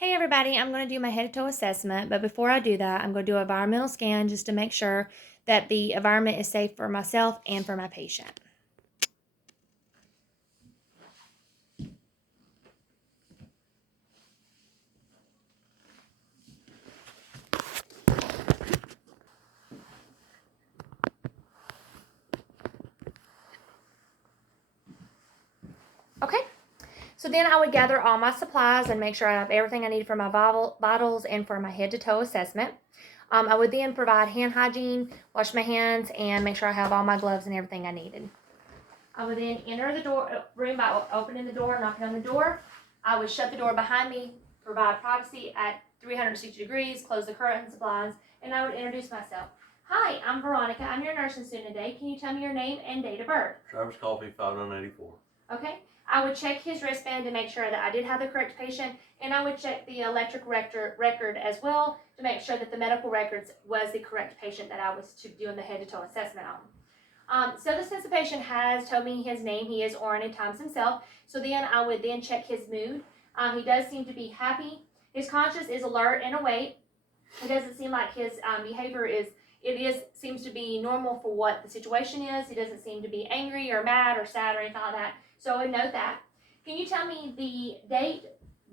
Hey everybody, I'm going to do my head to toe assessment, but before I do that, I'm going to do an environmental scan just to make sure that the environment is safe for myself and for my patient. Okay, so then I would gather all my supplies and make sure I have everything I need for my vitals and for my head to toe assessment. I would then provide hand hygiene, wash my hands, and make sure I have all my gloves and everything I needed. I would then enter the room by opening the door, knocking on the door. I would shut the door behind me, provide privacy at 360 degrees, close the curtains, blinds, and I would introduce myself. Hi, I'm Veronica. I'm your nursing student today. Can you tell me your name and date of birth? Travis Coffey, 5984. Okay. I would check his wristband to make sure that I did have the correct patient, and I would check the electric record as well to make sure that the medical records was the correct patient that I was doing the head to toe assessment on. So since the patient has told me his name, he is oriented times himself. So then I would then check his mood. He does seem to be happy. His conscious is alert and awake. It doesn't seem like his behavior seems to be normal for what the situation is. He doesn't seem to be angry or mad or sad or anything like that. So I would note that. Can you tell me the date,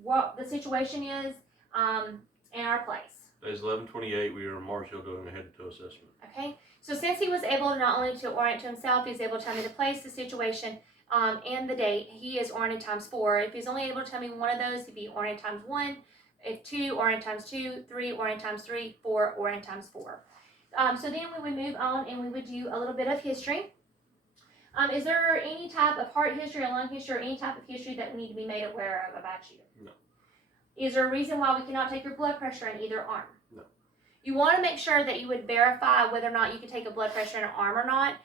what the situation is, and our place? It's 11/28. We were in Marshall doing a head to toe assessment. Okay. So since he was able not only to orient to himself, he's able to tell me the place, the situation, and the date. He is oriented times 4. If he's only able to tell me one of those, he'd be oriented times 1. If 2, orient times 2. 3, orient times 3. 4, orient times 4. So then we would move on and we would do a little bit of history. Is there any type of heart history or lung history or any type of history that we need to be made aware of about you? No. Is there a reason why we cannot take your blood pressure in either arm? No. You want to make sure that you would verify whether or not you can take a blood pressure in an arm or not.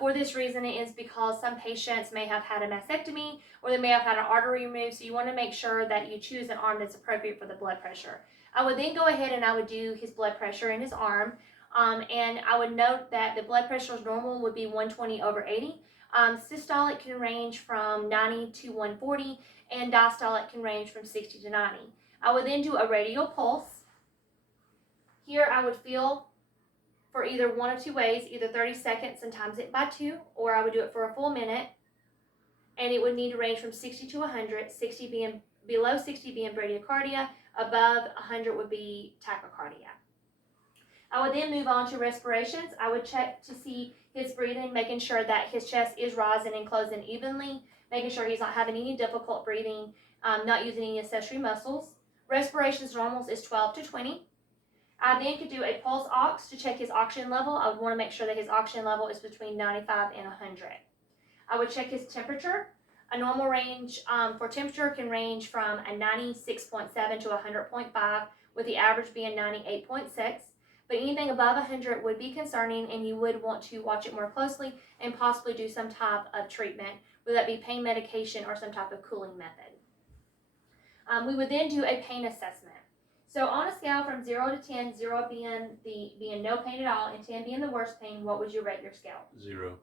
For this reason, it is because some patients may have had a mastectomy or they may have had an artery removed, so you want to make sure that you choose an arm that's appropriate for the blood pressure. I would then go ahead and I would do his blood pressure in his arm, and I would note that the blood pressure normal would be 120/80. Systolic can range from 90 to 140, and diastolic can range from 60 to 90. I would then do a radial pulse. Here I would feel for either one of two ways, either 30 seconds and times it by 2, or I would do it for a full minute, and it would need to range from 60 to 100, 60 being below 60 being bradycardia, above 100 would be tachycardia. I would then move on to respirations. I would check to see his breathing, making sure that his chest is rising and closing evenly, making sure he's not having any difficult breathing, not using any accessory muscles. Respirations normals is 12 to 20. I then could do a pulse ox to check his oxygen level. I would want to make sure that his oxygen level is between 95 and 100. I would check his temperature. A normal range for temperature can range from a 96.7 to 100.5, with the average being 98.6. But anything above 100 would be concerning, and you would want to watch it more closely and possibly do some type of treatment, whether that be pain medication or some type of cooling method. We would then do a pain assessment. So on a scale from 0 to 10, 0 being no pain at all and 10 being the worst pain, what would you rate your scale? 0.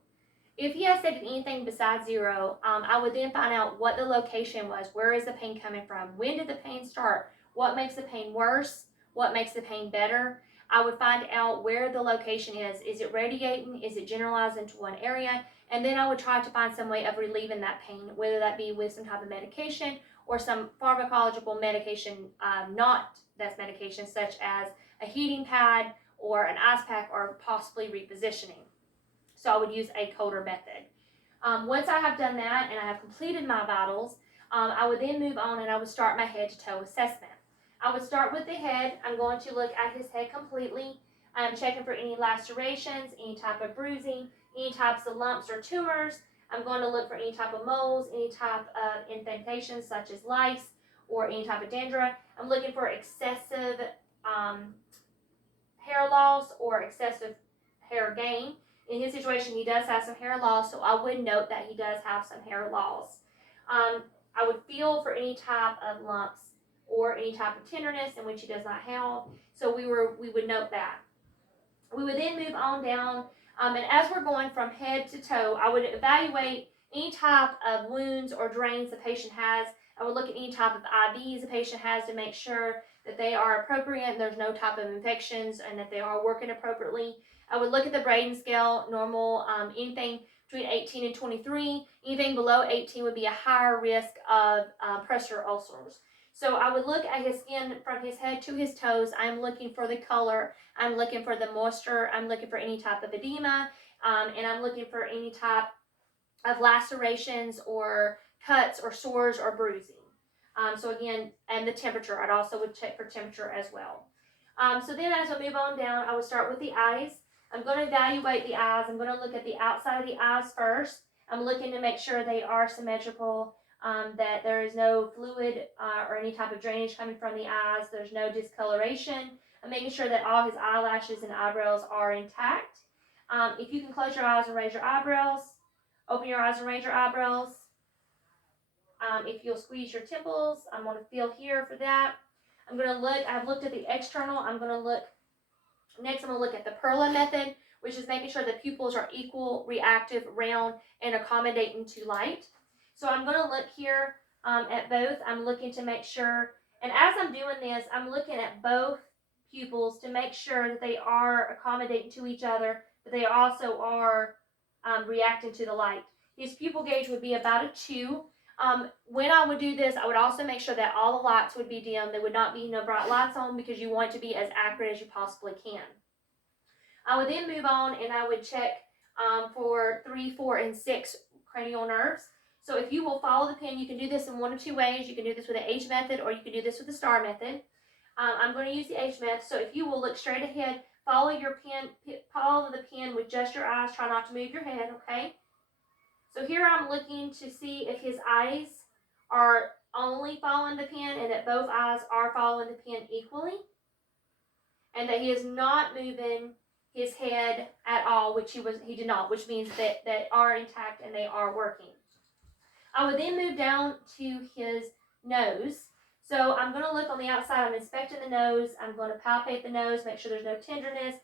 If he has said anything besides 0, I would then find out what the location was. Where is the pain coming from? When did the pain start? What makes the pain worse? What makes the pain better? I would find out where the location is. Is it radiating? Is it generalized into one area? And then I would try to find some way of relieving that pain, whether that be with some type of medication or some pharmacological medication, not that's medication, such as a heating pad or an ice pack or possibly repositioning. So I would use a colder method. Once I have done that and I have completed my vitals, I would then move on and I would start my head to toe assessment. I would start with the head. I'm going to look at his head completely. I'm checking for any lacerations, any type of bruising, any types of lumps or tumors. I'm going to look for any type of moles, any type of indentations such as lice or any type of dandruff. I'm looking for excessive hair loss or excessive hair gain. In his situation, he does have some hair loss, so I would note that he does have some hair loss. I would feel for any type of lumps or any type of tenderness in which he does not have, so we would note that. We would then move on down, and as we're going from head to toe, I would evaluate any type of wounds or drains the patient has. I would look at any type of IVs the patient has to make sure that they are appropriate and there's no type of infections and that they are working appropriately. I would look at the Braden scale, normal, anything between 18 and 23. Anything below 18 would be a higher risk of pressure ulcers. So I would look at his skin from his head to his toes. I'm looking for the color. I'm looking for the moisture. I'm looking for any type of edema. And I'm looking for any type of lacerations or cuts or sores or bruising. So again, and the temperature. I'd also would check for temperature as well. So then as I move on down, I would start with the eyes. I'm going to evaluate the eyes. I'm going to look at the outside of the eyes first. I'm looking to make sure they are symmetrical, that there is no fluid or any type of drainage coming from the eyes. There's no discoloration. I'm making sure that all his eyelashes and eyebrows are intact. If you can close your eyes and raise your eyebrows, open your eyes and raise your eyebrows. If you'll squeeze your temples, I'm going to feel here for that. I'm going to look, I've looked at the external. I'm going to look, next I'm going to look at the Perla method, which is making sure the pupils are equal, reactive, round, and accommodating to light. So I'm going to look here at both. I'm looking to make sure, and as I'm doing this, I'm looking at both pupils to make sure that they are accommodating to each other, but they also are reacting to the light. His pupil gauge would be about a 2. When I would do this, I would also make sure that all the lights would be dim. There would not be no bright lights on because you want to be as accurate as you possibly can. I would then move on and I would check for 3, 4, and 6 cranial nerves. So if you will follow the pen, you can do this in one of 2 ways. You can do this with the H method or you can do this with the star method. I'm going to use the H method. So if you will look straight ahead, follow your pen, follow the pen with just your eyes. Try not to move your head, okay? So here I'm looking to see if his eyes are only following the pen and that both eyes are following the pen equally. And that he is not moving his head at all, which he did not, which means that they are intact and they are working. I would then move down to his nose. So I'm going to look on the outside. I'm inspecting the nose. I'm going to palpate the nose, make sure there's no tenderness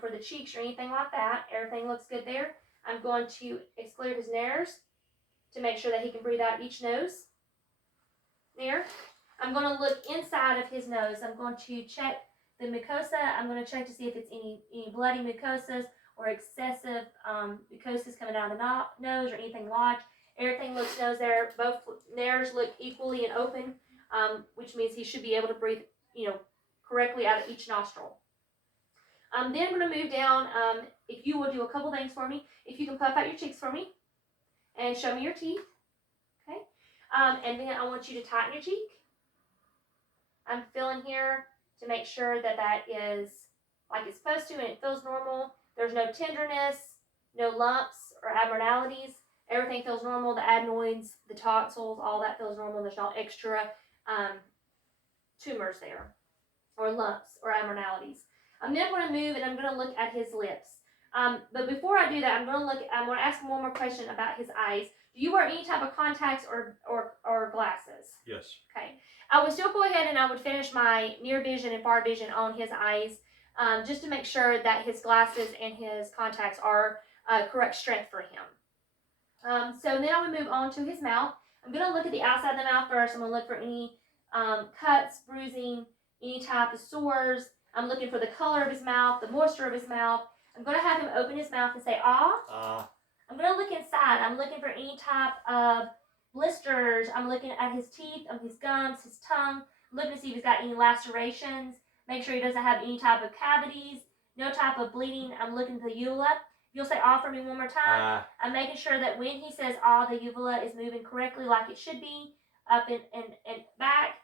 for the cheeks or anything like that. Everything looks good there. I'm going to exclude his nares to make sure that he can breathe out each nose. There. I'm going to look inside of his nose. I'm going to check the mucosa. I'm going to check to see if it's any bloody mucosas or excessive mucosas coming down the nose or anything lodged. Everything looks nose there. Both nares look equally and open, which means he should be able to breathe, correctly out of each nostril. Then I'm going to move down. If you will do a couple things for me. If you can puff out your cheeks for me and show me your teeth. Okay. And then I want you to tighten your cheek. I'm feeling here to make sure that that is like it's supposed to and it feels normal. There's no tenderness, no lumps or abnormalities. Everything feels normal. The adenoids, the tonsils, all that feels normal. There's no extra tumors there or lumps or abnormalities. I'm then going to move and I'm going to look at his lips. But before I do that, I'm going to ask him one more question about his eyes. Do you wear any type of contacts or glasses? Yes. Okay. I would still go ahead and I would finish my near vision and far vision on his eyes just to make sure that his glasses and his contacts are correct strength for him. So then I would move on to his mouth. I'm going to look at the outside of the mouth first. I'm going to look for any cuts, bruising, any type of sores. I'm looking for the color of his mouth, the moisture of his mouth. I'm going to have him open his mouth and say, ah. I'm going to look inside. I'm looking for any type of blisters. I'm looking at his teeth, his gums, his tongue. I'm looking to see if he's got any lacerations. Make sure he doesn't have any type of cavities, no type of bleeding. I'm looking at the uvula. You'll say ah for me one more time. I'm making sure that when he says ah, the uvula is moving correctly like it should be, up and back.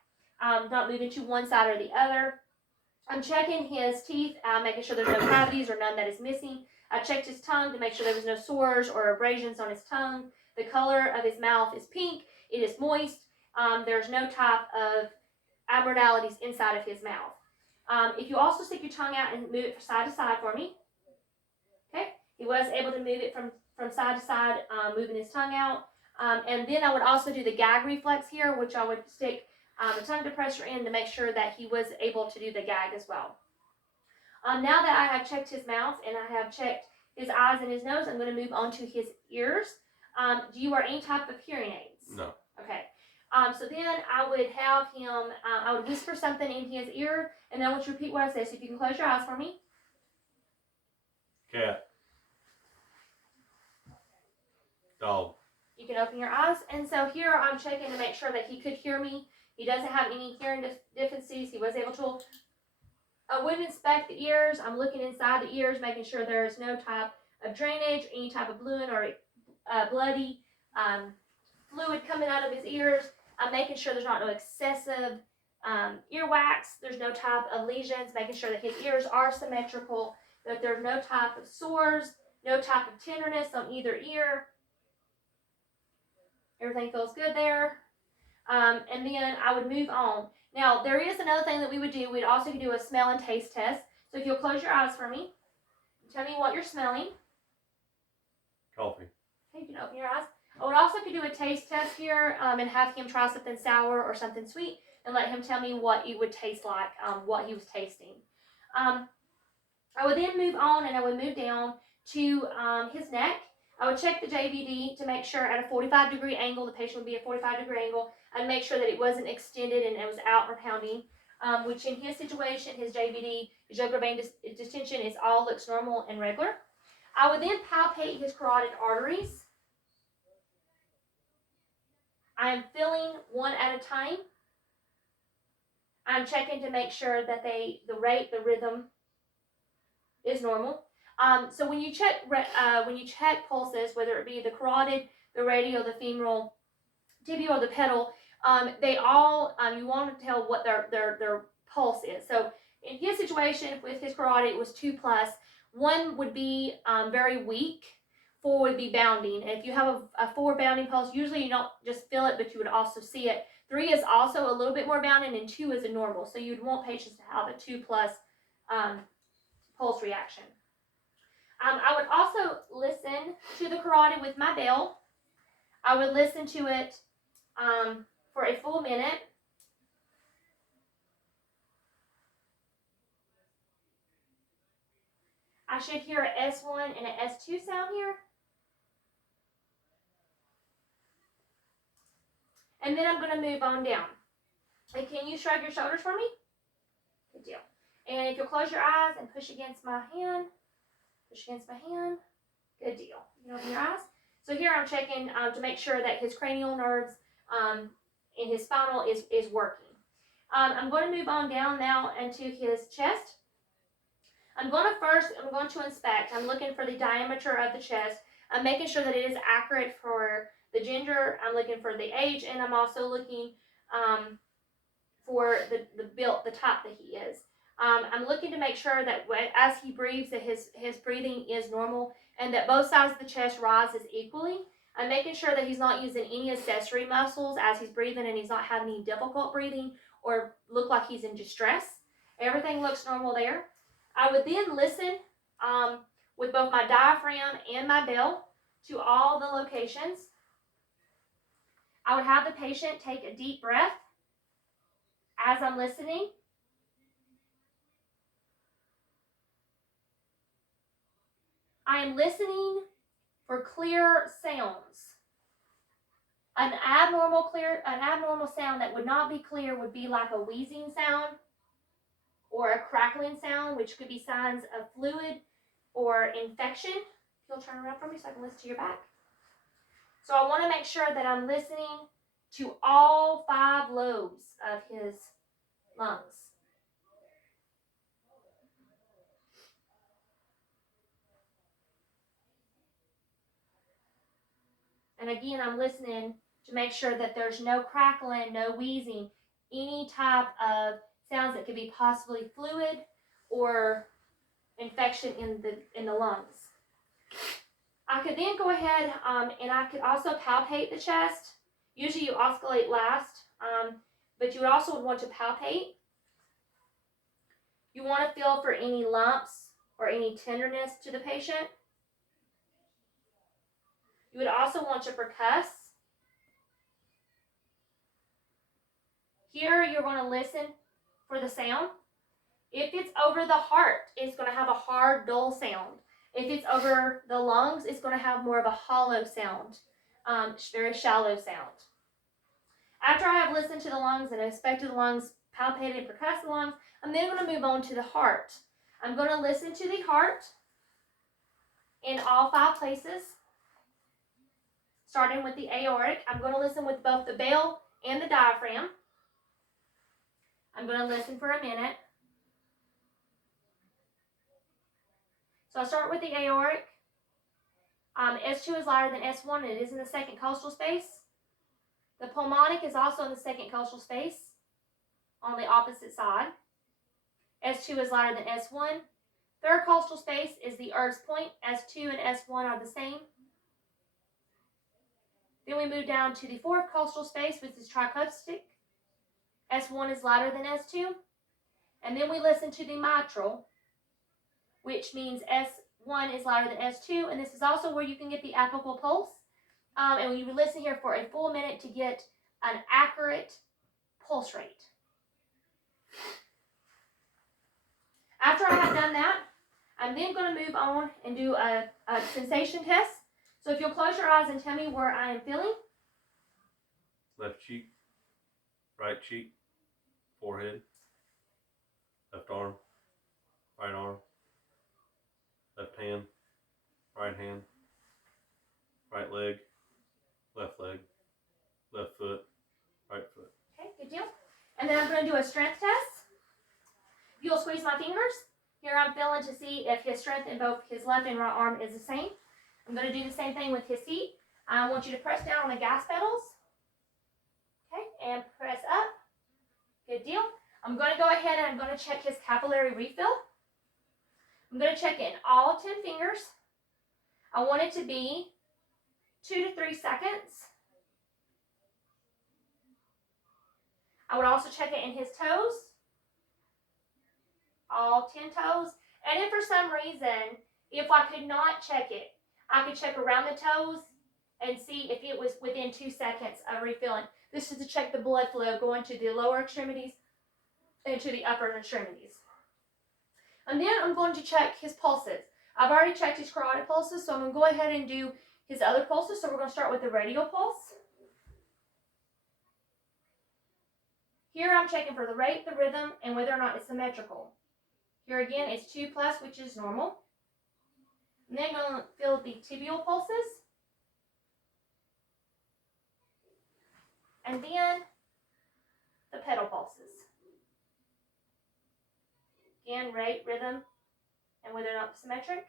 Not moving to one side or the other. I'm checking his teeth, making sure there's no cavities or none that is missing. I checked his tongue to make sure there was no sores or abrasions on his tongue. The color of his mouth is pink. It is moist. There's no type of abnormalities inside of his mouth. If you also stick your tongue out and move it from side to side for me. Okay. He was able to move it from side to side, moving his tongue out. And then I would also do the gag reflex here, which I would stick the tongue depressor in to make sure that he was able to do the gag as well. Now that I have checked his mouth and I have checked his eyes and his nose, I'm going to move on to his ears. Do you wear any type of hearing aids? No. Okay. So then I would have him, I would whisper something in his ear, and then I want you to repeat what I say. So if you can close your eyes for me. Cat. Dog. You can open your eyes. And so here I'm checking to make sure that he could hear me. He doesn't have any hearing deficiencies. He was able to. I would inspect the ears. I'm looking inside the ears, making sure there's no type of drainage, any type of bluing or bloody fluid coming out of his ears. I'm making sure there's not no excessive earwax. There's no type of lesions, making sure that his ears are symmetrical, that there's no type of sores, no type of tenderness on either ear. Everything feels good there. And then I would move on. Now, there is another thing that we would do. We'd also do a smell and taste test. So if you'll close your eyes for me, tell me what you're smelling. Coffee. Okay, you can open your eyes. I would also could do a taste test here and have him try something sour or something sweet and let him tell me what it would taste like, what he was tasting. I would then move on and I would move down to his neck. I would check the JVD to make sure at a 45-degree angle, the patient would be at a 45-degree angle. I'd make sure that it wasn't extended and it was out or pounding, which in his situation, his JVD, his jugular vein distension, is all looks normal and regular. I would then palpate his carotid arteries. I am filling one at a time. I'm checking to make sure that the rate, the rhythm is normal. So when you check pulses, whether it be the carotid, the radial, the femoral, tibial, or the pedal, they all you want to tell what their pulse is. So in his situation with his carotid, it was 2+. 1 would be very weak. 4 would be bounding. And if you have a 4 bounding pulse, usually you don't just feel it, but you would also see it. 3 is also a little bit more bounding, and 2 is a normal. So you'd want patients to have a 2+ pulse reaction. I would also listen to the carotid with my bell. I would listen to it for a full minute. I should hear an S1 and an S2 sound here. And then I'm going to move on down. And can you shrug your shoulders for me? Good deal. And if you'll close your eyes and push against my hand. Push against my hand. Good deal. You open your eyes. So here I'm checking to make sure that his cranial nerves and his spinal is working. I'm going to move on down now into his chest. I'm going to inspect. I'm looking for the diameter of the chest. I'm making sure that it is accurate for the gender. I'm looking for the age, and I'm also looking for the build, the type that he is. I'm looking to make sure that as he breathes, that his breathing is normal and that both sides of the chest rises equally. I'm making sure that he's not using any accessory muscles as he's breathing and he's not having any difficult breathing or look like he's in distress. Everything looks normal there. I would then listen with both my diaphragm and my bell to all the locations. I would have the patient take a deep breath as I'm listening. I am listening for clear sounds. An abnormal sound that would not be clear would be like a wheezing sound or a crackling sound, which could be signs of fluid or infection. If you'll turn around for me so I can listen to your back. So I want to make sure that I'm listening to all 5 lobes of his lungs. And again, I'm listening to make sure that there's no crackling, no wheezing, any type of sounds that could be possibly fluid or infection in the lungs. I could then go ahead and I could also palpate the chest. Usually you oscillate last, but you would also want to palpate. You want to feel for any lumps or any tenderness to the patient. You would also want to percuss. Here you're going to listen for the sound. If it's over the heart, it's going to have a hard, dull sound. If it's over the lungs, it's going to have more of a hollow sound, very shallow sound. After I have listened to the lungs and inspected the lungs, palpated and percussed the lungs, I'm then going to move on to the heart. I'm going to listen to the heart in all 5 places, starting with the aortic. I'm going to listen with both the bell and the diaphragm. I'm going to listen for a minute. So I start with the aortic. S2 is louder than S1, and it is in the second costal space. The pulmonic is also in the second costal space on the opposite side. S2 is louder than S1. Third costal space is the Erb's point. S2 and S1 are the same. Then we move down to the fourth costal space, which is tricuspid. S1 is louder than S2. And then we listen to the mitral, which means S1 is louder than S2. And this is also where you can get the apical pulse. And you would listen here for a full minute to get an accurate pulse rate. After I have done that, I'm then going to move on and do a sensation test. So if you'll close your eyes and tell me where I am feeling. Left cheek, right cheek, forehead, left arm, right arm, left hand, right leg, left foot, right foot. Okay, good deal. And then I'm going to do a strength test. You'll squeeze my fingers. Here I'm feeling to see if his strength in both his left and right arm is the same. I'm going to do the same thing with his feet. I want you to press down on the gas pedals. Okay, and press up. Good deal. I'm going to go ahead and I'm going to check his capillary refill. I'm going to check it in all 10 fingers. I want it to be 2 to 3 seconds. I would also check it in his toes. All 10 toes. And if for some reason, if I could not check it, I could check around the toes and see if it was within 2 seconds of refilling. This is to check the blood flow going to the lower extremities and to the upper extremities. And then I'm going to check his pulses. I've already checked his carotid pulses, so I'm going to go ahead and do his other pulses. So we're going to start with the radial pulse. Here I'm checking for the rate, the rhythm, and whether or not it's symmetrical. Here again, it's 2+, which is normal. And then I'm going to feel the tibial pulses. And then the pedal pulses. Again, rate, rhythm, and whether or not it's symmetric.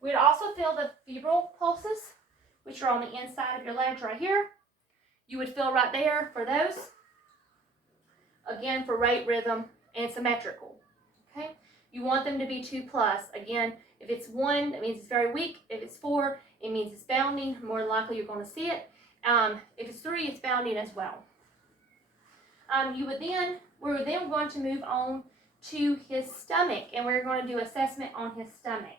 We'd also feel the febrile pulses, which are on the inside of your legs right here. You would feel right there for those. Again, for rate, rhythm, and symmetrical. Okay? You want them to be 2+. Again, if it's 1, that means it's very weak. If it's 4, it means it's bounding. More than likely, you're going to see it. If it's 3, it's bounding as well. We're then going to move on to his stomach, and we're going to do assessment on his stomach.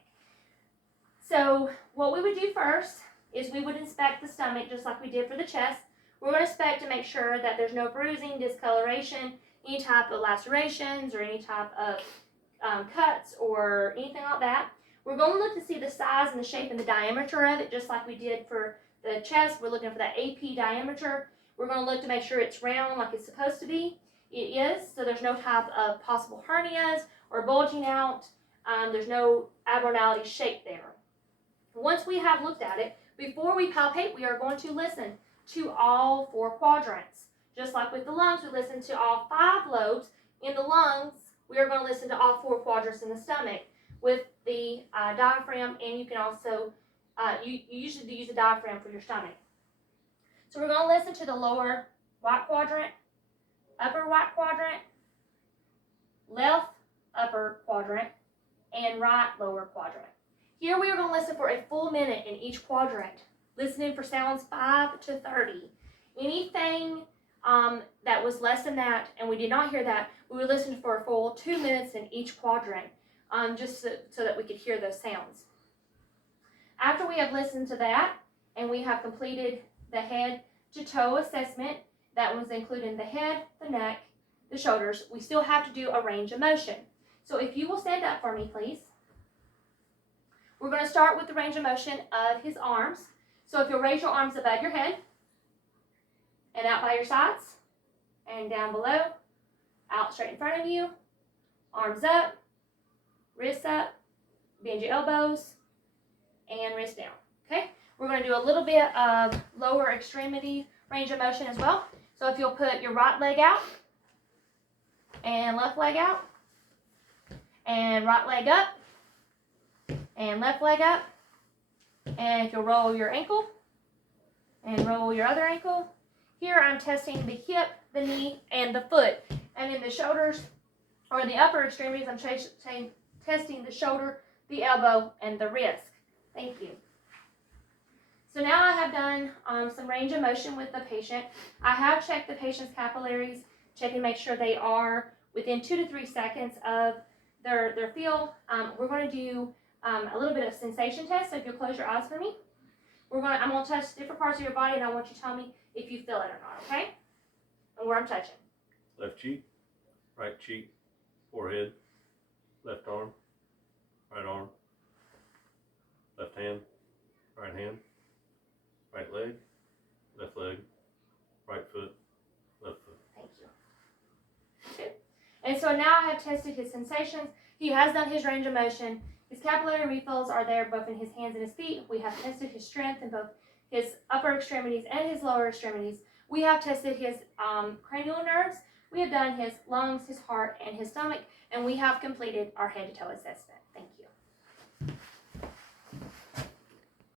So what we would do first is we would inspect the stomach just like we did for the chest. We're going to inspect to make sure that there's no bruising, discoloration, any type of lacerations, or any type of cuts or anything like that. We're going to look to see the size and the shape and the diameter of it, just like we did for the chest. We're looking for that AP diameter. We're going to look to make sure it's round like it's supposed to be. It is, so there's no type of possible hernias or bulging out. There's no abnormality shape there. Once we have looked at it, before we palpate, we are going to listen to all 4 quadrants. Just like with the lungs, we listen to all 5 lobes. In the lungs, we are going to listen to all 4 quadrants in the stomach with the diaphragm, and you can also, you usually use a diaphragm for your stomach. So we're going to listen to the lower right quadrant, upper right quadrant, left upper quadrant, and right lower quadrant. Here we are going to listen for a full minute in each quadrant, listening for sounds 5 to 30. Anything that was less than that, and we did not hear that, we would listen for a full 2 minutes in each quadrant, just so that we could hear those sounds. After we have listened to that, and we have completed the head to toe assessment, that was including the head, the neck, the shoulders, we still have to do a range of motion. So if you will stand up for me, please. We're going to start with the range of motion of his arms. So if you'll raise your arms above your head. and out by your sides, and down below, out straight in front of you, arms up, wrists up, bend your elbows, and wrist down. Okay, we're going to do a little bit of lower extremity range of motion as well. So if you'll put your right leg out, and left leg out, and right leg up, and left leg up, and if you'll roll your ankle, and roll your other ankle. Here I'm testing the hip, the knee, and the foot. And in the shoulders, or in the upper extremities, I'm testing the shoulder, the elbow, and the wrist. Thank you. So now I have done some range of motion with the patient. I have checked the patient's capillaries, checking to make sure they are within 2 to 3 seconds of their feel. We're going to do a little bit of sensation test, so if you'll close your eyes for me. I'm going to touch different parts of your body, and I want you to tell me if you feel it or not, okay? And where I'm touching. Left cheek, right cheek, forehead, left arm, left hand, right leg, right foot, left foot. Thank you. Good. And so now I have tested his sensations. He has done his range of motion. His capillary refills are there both in his hands and his feet. We have tested his strength in both his upper extremities and his lower extremities. We have tested his cranial nerves. We have done his lungs, his heart, and his stomach, and we have completed our head to toe assessment.